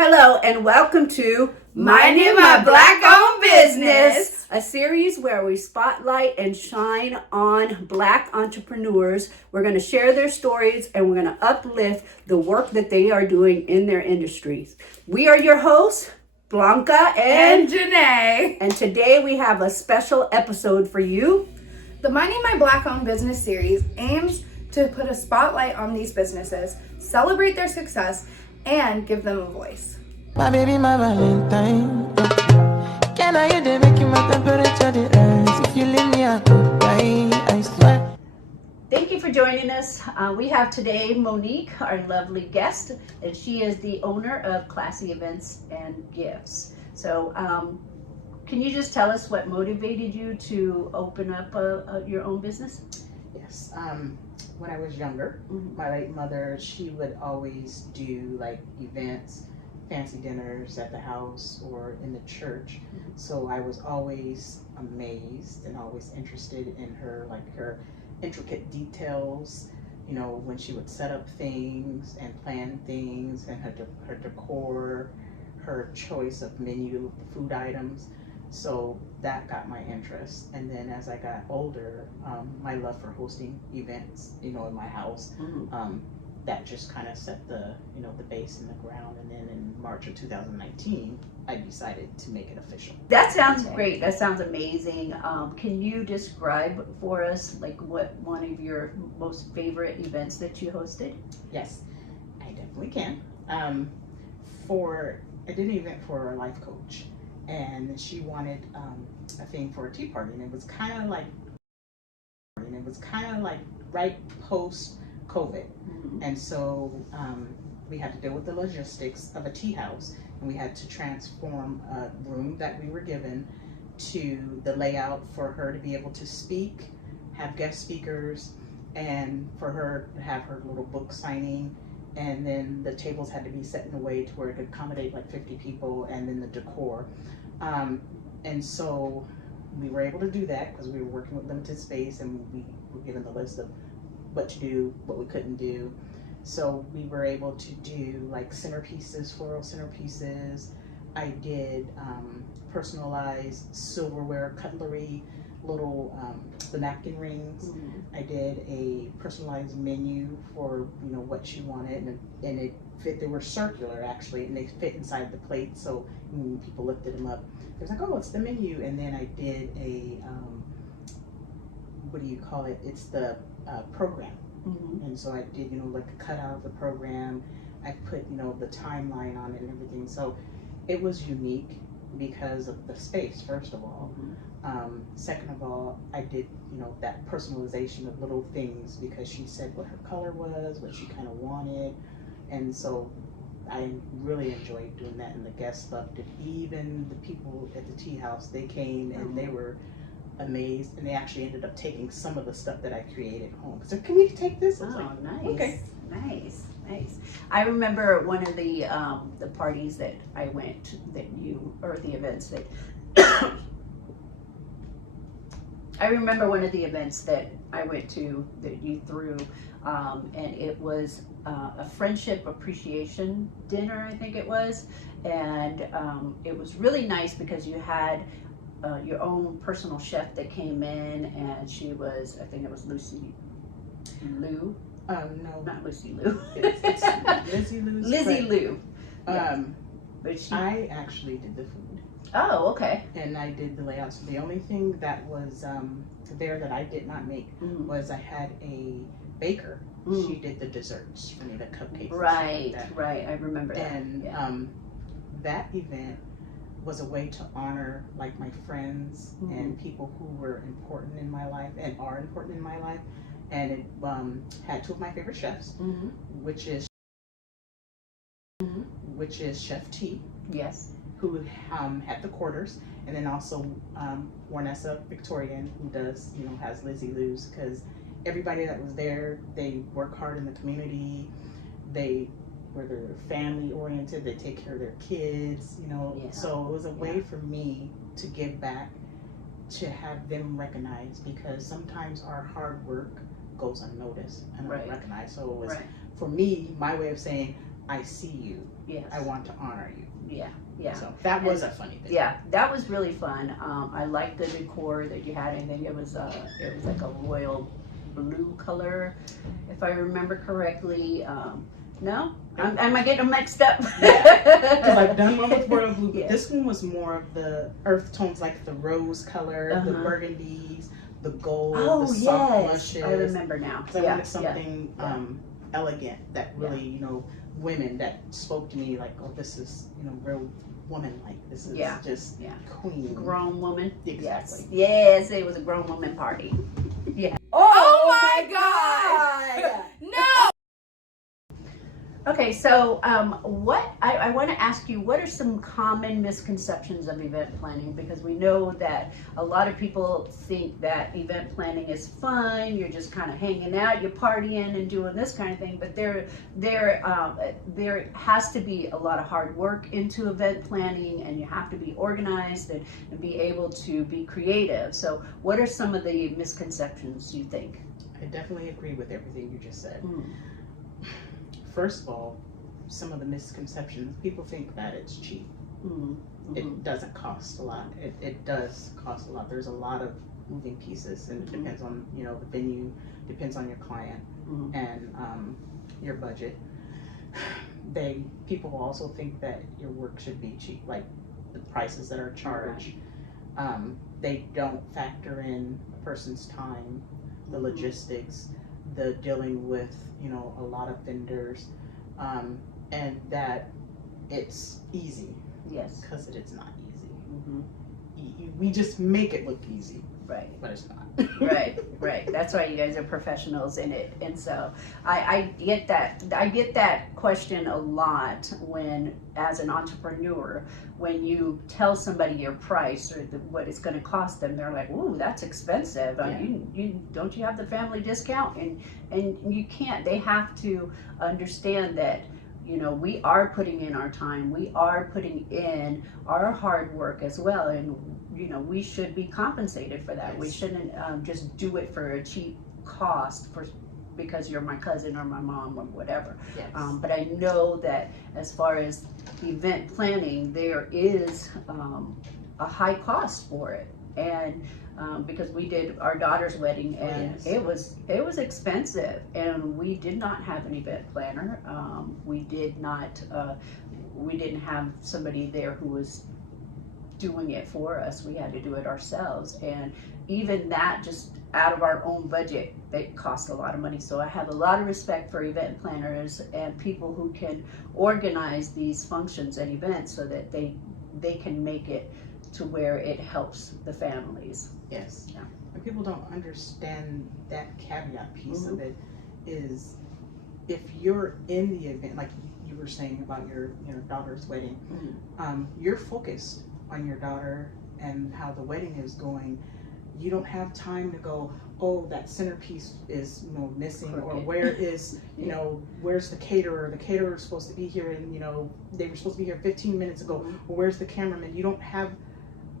Hello and welcome to Minding My Black-Owned Business, a series where we spotlight and shine on Black entrepreneurs. We're going to share their stories and we're going to uplift the work that they are doing in their industries. We are your hosts, Blanca and Janae. And today we have a special episode for you. The Minding My Black-Owned Business series aims to put a spotlight on these businesses, celebrate their success, and give them a voice. My baby, my Valentine. Can I hear them making my temperature the rise? If you leave me, I could die, I swear. Thank you for joining us. We have today Monique, our lovely guest, and she is the owner of Classi Events and Gifts. So can you just tell us what motivated you to open up your own business? Yes. When I was younger, my late mother, she would always do like events, fancy dinners at the house or in the church. So I was always amazed and always interested in her intricate details, you know, when she would set up things and plan things, and her decor, her choice of menu food items. So that got my interest. And then as I got older, my love for hosting events, you know, in my house, that just kind of set the base in the ground. And then in March of 2019, I decided to make it official. That sounds great. That sounds amazing. Can you describe for us like what one of your most favorite events that you hosted? Yes, I definitely can. I did an event for a life coach, and she wanted a thing for a tea party, and it was kind of like right post COVID. And so we had to deal with the logistics of a tea house, and we had to transform a room that we were given to the layout for her to be able to speak, have guest speakers, and for her to have her little book signing. And then the tables had to be set in a way to where it could accommodate like 50 people, and then the decor. And so we were able to do that because we were working with limited space, and we were given the list of what to do, what we couldn't do. So we were able to do like centerpieces, floral centerpieces. I did personalized silverware, cutlery, little the napkin rings. I did a personalized menu for what she wanted, and it fit. They were circular actually, and they fit inside the plate. So when people lifted them up, it was like, oh, it's the menu. And then I did a what do you call it? It's the program. And so I did like a cutout of the program. I put the timeline on it and everything. So it was unique because of the space, first of all. Second of all, I did that personalization of little things because she said what her color was, what she kind of wanted. And so I really enjoyed doing that, and the guests loved it. Even the people at the tea house, they came and they were amazed, and they actually ended up taking some of the stuff that I created home. So can we take this? Oh, like, nice. Okay. Nice. I remember one of the parties that I went the events that I remember one of the events that I went to that you threw, and it was a friendship appreciation dinner, I think it was, and it was really nice because you had your own personal chef that came in, and she was, I think it was Lucy Lou. No, not Lucy Lou. It's Lizzie Lou's. Lizzie Lou. But I actually did the food. Oh, okay. And I did the layouts. The only thing that was there that I did not make was I had a baker. She did the desserts for me, the cupcakes. Right, like right. I remember that. And that event was a way to honor like my friends and people who were important in my life and are important in my life. And it had two of my favorite chefs, which is Chef T. Yes. Who had the quarters, and then also Warnessa Victorian, who does has Lizzie Lou's, because everybody that was there, they work hard in the community. They're family oriented. They take care of their kids, Yeah. So it was a way for me to give back, to have them recognized, because sometimes our hard work goes unnoticed and unrecognized. So it was for me, my way of saying, I see you. Yes. I want to honor you. Yeah, yeah. So that was a funny thing. Yeah, that was really fun. I liked the decor that you had. I think it was like a royal blue color, if I remember correctly. No, am I getting them mixed up? Yeah, because I've done one with royal blue, but Yeah. this one was more of the earth tones, like the rose color, the burgundies, the gold, Oh the soft yes, blushes. I remember now. Because I wanted something yeah. elegant that really, you know, women that spoke to me like, oh, this is, you know, real woman-like. This is just queen. Grown woman. Exactly. Yes, it was a grown woman party. Yeah. Oh my God! No! Okay, so what I want to ask you, what are some common misconceptions of event planning? Because we know that a lot of people think that event planning is fun, you're just kind of hanging out, you're partying and doing this kind of thing, but there has to be a lot of hard work into event planning, and you have to be organized and be able to be creative. So what are some of the misconceptions you think? I definitely agree with everything you just said. Mm. First of all, some of the misconceptions, people think that it's cheap. Mm-hmm. It doesn't cost a lot. It does cost a lot. There's a lot of moving pieces, and it depends on, you know, the venue, depends on your client, and your budget. People also think that your work should be cheap, like the prices that are charged. They don't factor in a person's time, the logistics, the dealing with, you know, a lot of vendors, and that it's easy. Yes. Because it is not easy. We just make it look easy. Right. But it's not. Right. That's why you guys are professionals in it. And so I get that question a lot when, as an entrepreneur, when you tell somebody your price or what it's going to cost them, they're like, "Ooh, that's expensive. Yeah. You don't you have the family discount?" And you can't. They have to understand that, you know, we are putting in our time, we are putting in our hard work as well, and you know, we should be compensated for that. Yes. We shouldn't just do it for a cheap cost because you're my cousin or my mom or whatever. Yes. But I know that as far as event planning, there is a high cost for it, and because we did our daughter's wedding, and it was expensive, and we did not have an event planner. We didn't have somebody there who was doing it for us. We had to do it ourselves, and even that, just out of our own budget, it cost a lot of money. So I have a lot of respect for event planners and people who can organize these functions and events so that they can make it to where it helps the families. Yes. Yeah. And people don't understand that caveat piece of it is, if you're in the event, like you were saying about your daughter's wedding, you're focused on your daughter and how the wedding is going. You don't have time to go, oh, that centerpiece is, you know, missing, or where is, you know, where's the caterer? The caterer is supposed to be here, and you know, they were supposed to be here 15 minutes ago. Well, where's the cameraman? You don't have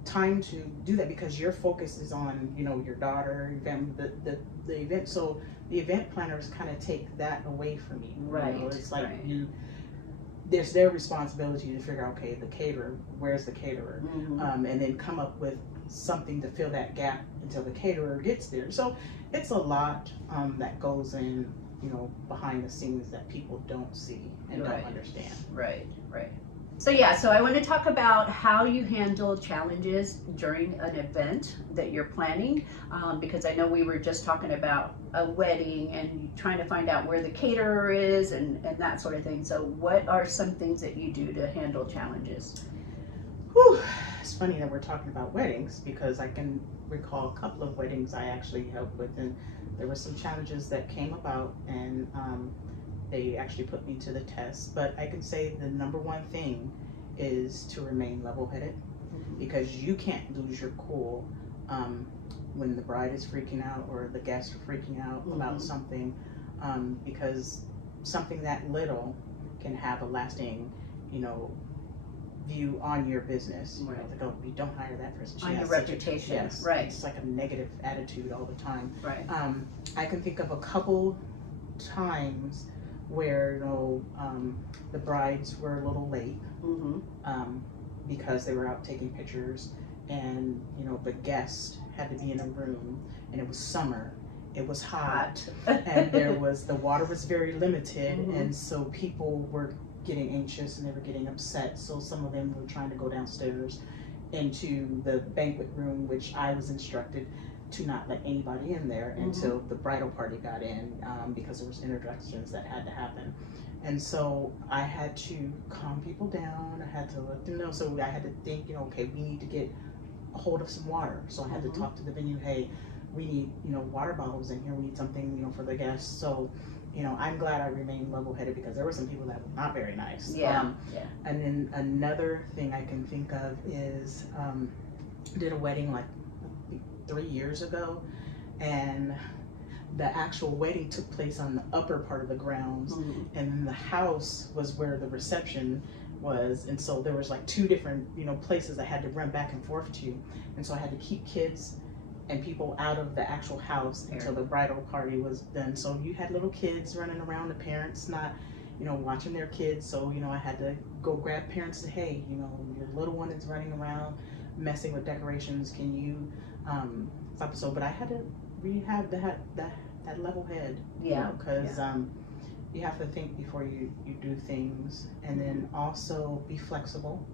time to do that because your focus is on, you know, your daughter, the event. So the event planners kind of take that away from you. Right. You know, it's like there's their responsibility to figure out, okay, the caterer, where's the caterer? And then come up with something to fill that gap until the caterer gets there. So it's a lot that goes in, you know, behind the scenes that people don't see and don't understand. Right. So I want to talk about how you handle challenges during an event that you're planning, because I know we were just talking about a wedding and trying to find out where the caterer is and that sort of thing. So what are some things that you do to handle challenges? Whew. It's funny that we're talking about weddings, because I can recall a couple of weddings I actually helped with, and there were some challenges that came about, and they actually put me to the test. But I can say the number one thing is to remain level-headed, because you can't lose your cool when the bride is freaking out or the guests are freaking out about something, because something that little can have a lasting, you know, view on your business. You know, like, oh, we don't hire that person. She on has your such reputation. Yes, Right. It's like a negative attitude all the time. Right. I can think of a couple times where, you know, the brides were a little late because they were out taking pictures, and, you know, the guest had to be in a room, and it was summer, it was hot, and the water was very limited, and so people were getting anxious and they were getting upset. So some of them were trying to go downstairs into the banquet room, which I was instructed to not let anybody in there until the bridal party got in, because there was introductions that had to happen. And so I had to calm people down. I had to let them know. So I had to think, you know, okay, we need to get a hold of some water. So I had to talk to the venue, hey, we need, you know, water bottles in here. We need something, you know, for the guests. So, you know, I'm glad I remained level-headed, because there were some people that were not very nice. Yeah. And then another thing I can think of is, did a wedding like 3 years ago, and the actual wedding took place on the upper part of the grounds, and the house was where the reception was, and so there was like 2 different, you know, places I had to run back and forth to, and so I had to keep kids and people out of the actual house until the bridal party was done. So you had little kids running around, the parents not, you know, watching their kids. So, you know, I had to go grab parents and say, hey, you know, your little one is running around messing with decorations. Can you stop? So, but I had to rehab that level head, you know, because you have to think before you do things, and then also be flexible.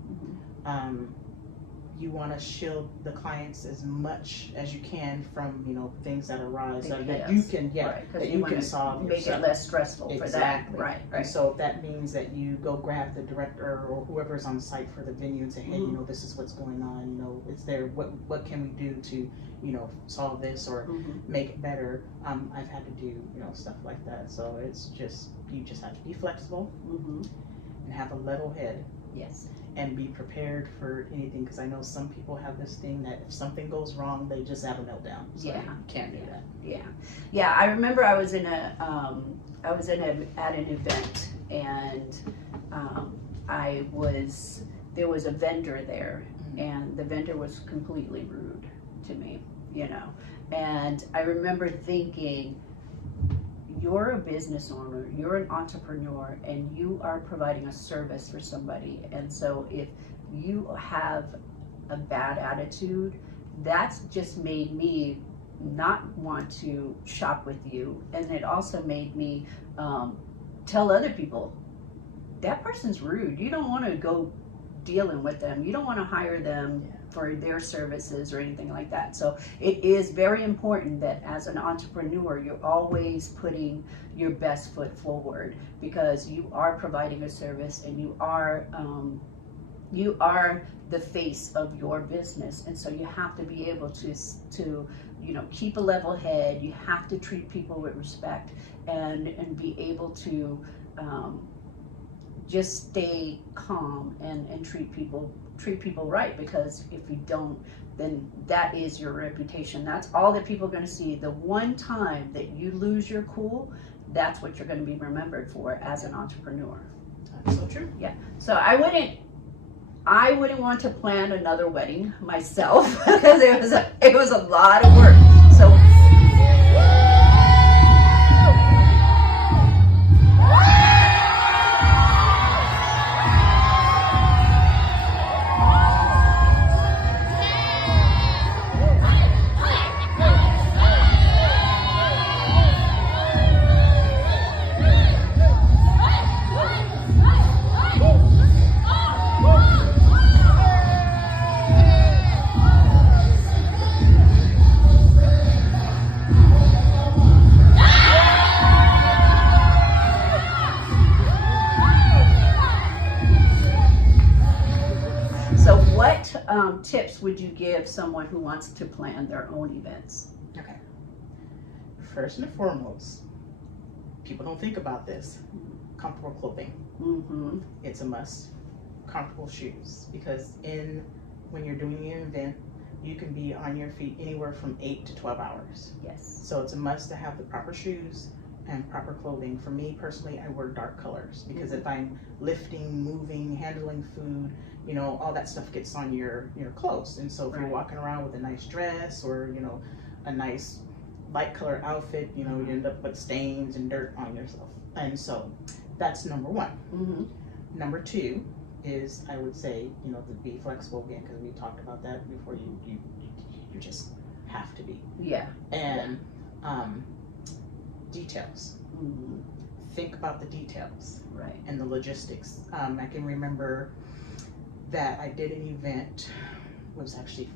You want to shield the clients as much as you can from, you know, things that arise that you can, that you can solve make yourself. it less stressful for that. Right. And so if that means that you go grab the director or whoever's on site for the venue and say, hey, you know, this is what's going on, you know, it's there, what can we do to, you know, solve this or make it better. I've had to do, you know, stuff like that. So it's just, you just have to be flexible and have a level head. Yes. And be prepared for anything, because I know some people have this thing that if something goes wrong, they just have a meltdown. So you can't do that. Yeah. I remember I was at an event, and there was a vendor there, and the vendor was completely rude to me, you know. And I remember thinking, you're a business owner, you're an entrepreneur, and you are providing a service for somebody. And so if you have a bad attitude, that's just made me not want to shop with you. And it also made me tell other people, that person's rude. You don't want to go dealing with them. You don't want to hire them for their services or anything like that. So it is very important that as an entrepreneur, you're always putting your best foot forward, because you are providing a service, and you are the face of your business. And so you have to be able to you know, keep a level head. You have to treat people with respect, and be able to just stay calm and treat people right, because if you don't, then that is your reputation. That's all that people are going to see. The one time that you lose your cool, that's what you're going to be remembered for as an entrepreneur. That's so true. Yeah. So I wouldn't want to plan another wedding myself, because it was a lot of work. So tips would you give someone who wants to plan their own events? Okay. First and foremost, people don't think about this. Comfortable clothing. It's a must. Comfortable shoes, because when you're doing an event, you can be on your feet anywhere from 8 to 12 hours. Yes. So it's a must to have the proper shoes and proper clothing. For me personally, I wear dark colors, because if I'm lifting, moving, handling food, you know, all that stuff gets on your clothes. And so if you're walking around with a nice dress, or, you know, a nice light color outfit, you know, you end up with stains and dirt on yourself. And so that's number one. Mm-hmm. Number two is, I would say, to be flexible again, because we talked about that before. You just have to be. Yeah. And details. Mm-hmm. Think about the details. Right. And the logistics. I can remember that I did an event. It was actually,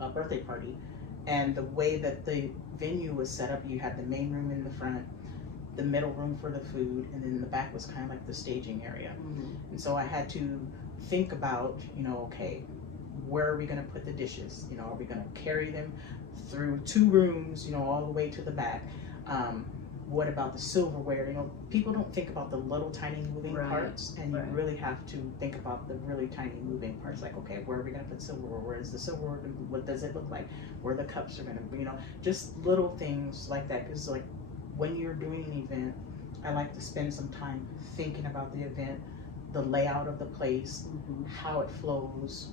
a birthday party, and the way that the venue was set up, you had the main room in the front, the middle room for the food, and then the back was kind of like the staging area. Mm-hmm. And so I had to think about, okay, where are we going to put the dishes? Are we going to carry them through 2 rooms, all the way to the back? What about the silverware? People don't think about the little tiny moving parts, and you really have to think about the really tiny moving parts. Like, okay, where are we going to put silverware? Where is the silverware? What does it look like? Where the cups are going to be? Just little things like that. Because like when you're doing an event, I like to spend some time thinking about the event, the layout of the place, how it flows,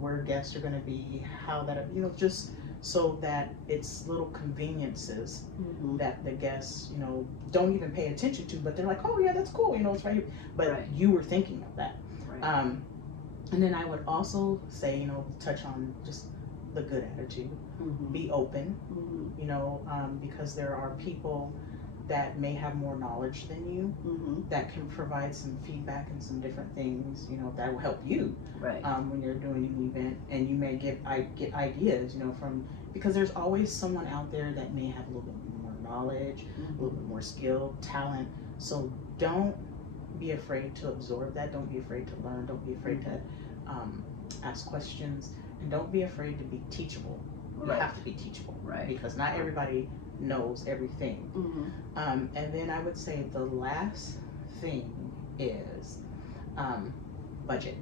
where guests are going to be, how that, just so that it's little conveniences that the guests, don't even pay attention to, but they're like, oh yeah, that's cool, it's right here. But you were thinking of that. Right. And then I would also say, touch on just the good attitude, be open, because there are people that may have more knowledge than you, that can provide some feedback and some different things, that will help you when you're doing an event. And you may get ideas, from, because there's always someone out there that may have a little bit more knowledge, a little bit more skill, talent. So don't be afraid to absorb that. Don't be afraid to learn. Don't be afraid to ask questions, and don't be afraid to be teachable. You have to be teachable, because not everybody knows everything. And then I would say the last thing is budget.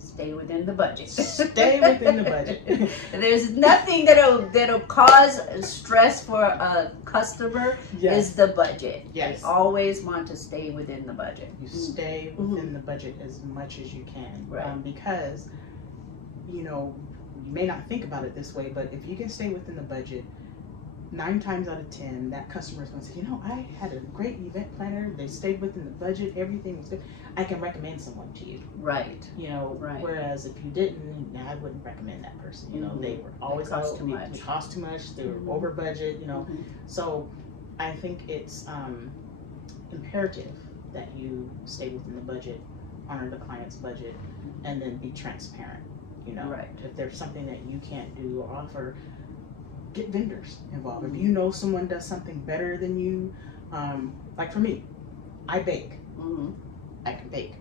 Stay within the budget. Stay within the budget. There's nothing that'll cause stress for a customer is the budget. Yes. You always want to stay within the budget. You stay within the budget as much as you can, because you may not think about it this way, but if you can stay within the budget, 9 times out of 10, that customer is going to say, I had a great event planner. They stayed within the budget. Everything was good. I can recommend someone to you. Right. Whereas if you didn't, I wouldn't recommend that person. They were always cost too much. It cost too much. They were over budget. So I think it's imperative that you stay within the budget, honor the client's budget, and then be transparent. If there's something that you can't do or offer, get vendors involved. If you know someone does something better than you, like for me, I bake. I can bake.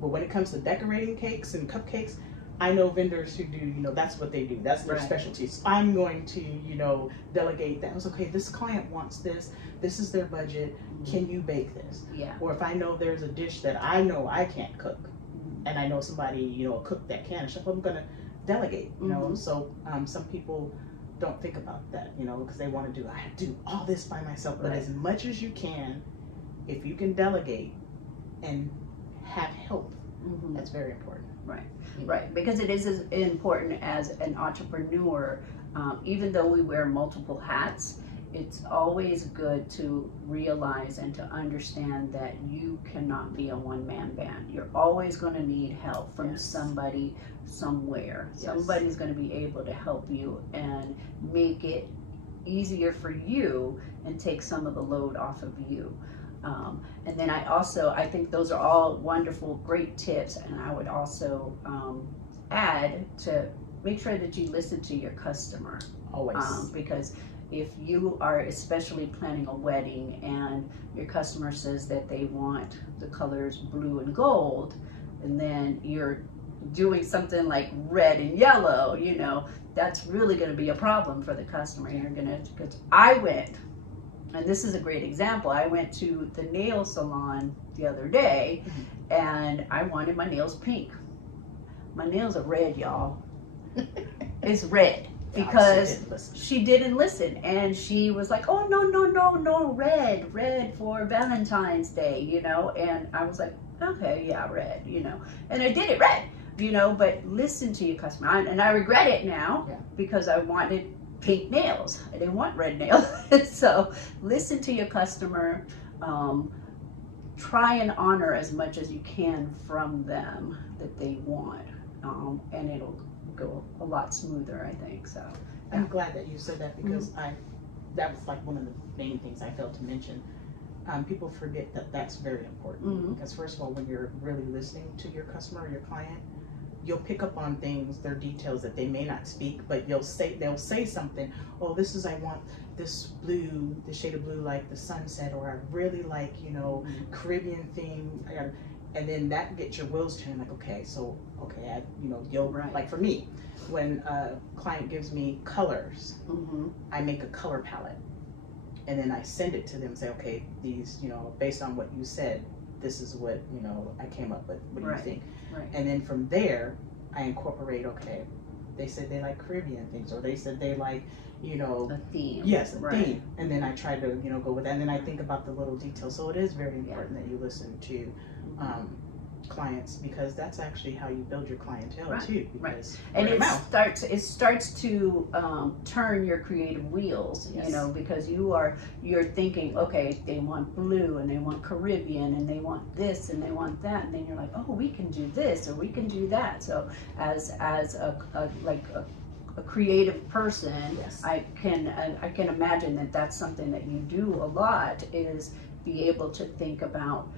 But when it comes to decorating cakes and cupcakes, I know vendors who do, that's what they do. That's their specialty. So I'm going to, delegate that. It's okay, this client wants this. This is their budget. Can you bake this? Yeah. Or if I know there's a dish that I know I can't cook, and I know somebody, a cook that can, I'm going to delegate, So some people don't think about that, because they want to do, I have to do all this by myself. But as much as you can, if you can delegate and have help, that's very important. Right, because it is as important as an entrepreneur. Even though we wear multiple hats, it's always good to realize and to understand that you cannot be a one-man band. You're always going to need help from somebody somewhere. Somebody's going to be able to help you and make it easier for you and take some of the load off of you. And then I think those are all wonderful, great tips. And I would also add to make sure that you listen to your customer. Always. Because if you are especially planning a wedding and your customer says that they want the colors blue and gold, and then you're doing something like red and yellow, that's really going to be a problem for the customer. Because I went, and this is a great example, I went to the nail salon the other day and I wanted my nails pink. My nails are red, y'all. It's red. Because she didn't listen, and she was like, oh, no, red for Valentine's Day, and I was like, okay, yeah, red, and I did it red, but listen to your customer. And I regret it now because I wanted pink nails. I didn't want red nails. So listen to your customer, try and honor as much as you can from them that they want, and it'll go a lot smoother, I think. So I'm glad that you said that, because that was like one of the main things I failed to mention. People forget that that's very important, because first of all, when you're really listening to your customer or your client, you'll pick up on things, their details that they may not speak, but they'll say something. Oh, I want this blue, the shade of blue like the sunset, or I really like, Caribbean theme, and then that gets your wheels turning. Like, okay, you'll like for me, when a client gives me colors, I make a color palette, and then I send it to them and say, okay, these, based on what you said, this is what, I came up with. What do you think? Right. And then from there, I incorporate, okay, they said they like Caribbean things, or they said they like, a theme. Yes, a theme. And then I try to, go with that. And then I think about the little details. So it is very important that you listen to clients, because that's actually how you build your clientele too. Because and it starts to turn your creative wheels, because you're thinking, okay, they want blue and they want Caribbean and they want this and they want that, and then you're like, oh, we can do this or we can do that. So as a creative person, I can imagine that that's something that you do a lot, is be able to think about,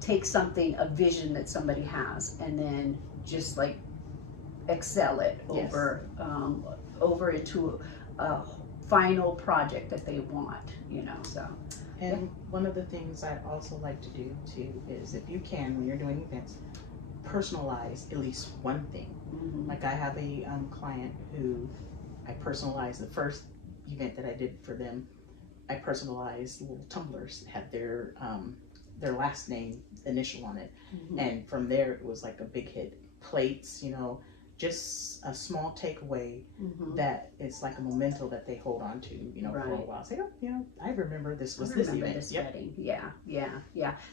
take something, a vision that somebody has, and then just like excel it over into a final project that they want, so. And one of the things I also like to do too is, if you can, when you're doing events, personalize at least one thing. Like I have a client who I personalized the first event that I did for them. I personalized little tumblers, had their last name initial on it, and from there it was like a big hit. Plates, just a small takeaway that it's like a memento that they hold on to, for a while. Say, oh, I remember this was this event. This wedding. Yeah.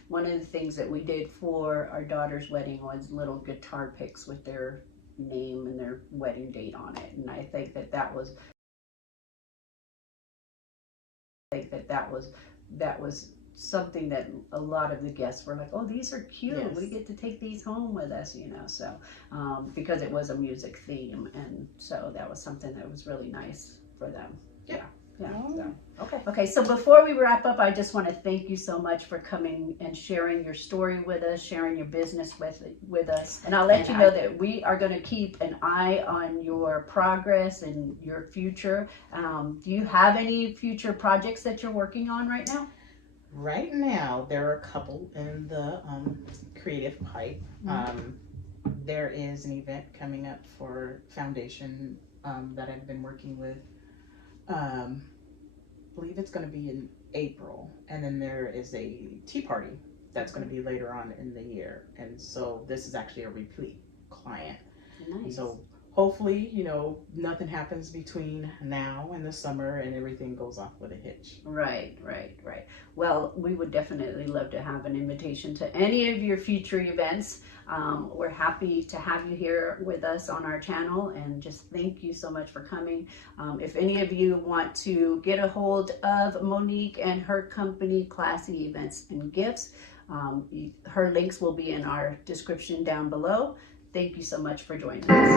One of the things that we did for our daughter's wedding was little guitar picks with their name and their wedding date on it, and I think that was something that a lot of the guests were like, oh, these are cute. Yes. We get to take these home with us, so because it was a music theme, and so that was something that was really nice for them. Okay, so before we wrap up, I just want to thank you so much for coming and sharing your story with us, sharing your business with us, and I'll let you know that we are going to keep an eye on your progress and your future. Do you have any future projects that you're working on right now? Right now, there are a couple in the creative pipe. There is an event coming up for Foundation that I've been working with. I believe it's going to be in April. And then there is a tea party that's going to be later on in the year. And so this is actually a repeat client. Nice. So hopefully, nothing happens between now and the summer and everything goes off with a hitch. Right. Well, we would definitely love to have an invitation to any of your future events. We're happy to have you here with us on our channel, and just thank you so much for coming. If any of you want to get a hold of Monique and her company, Classi Events and Gifts, her links will be in our description down below. Thank you so much for joining us.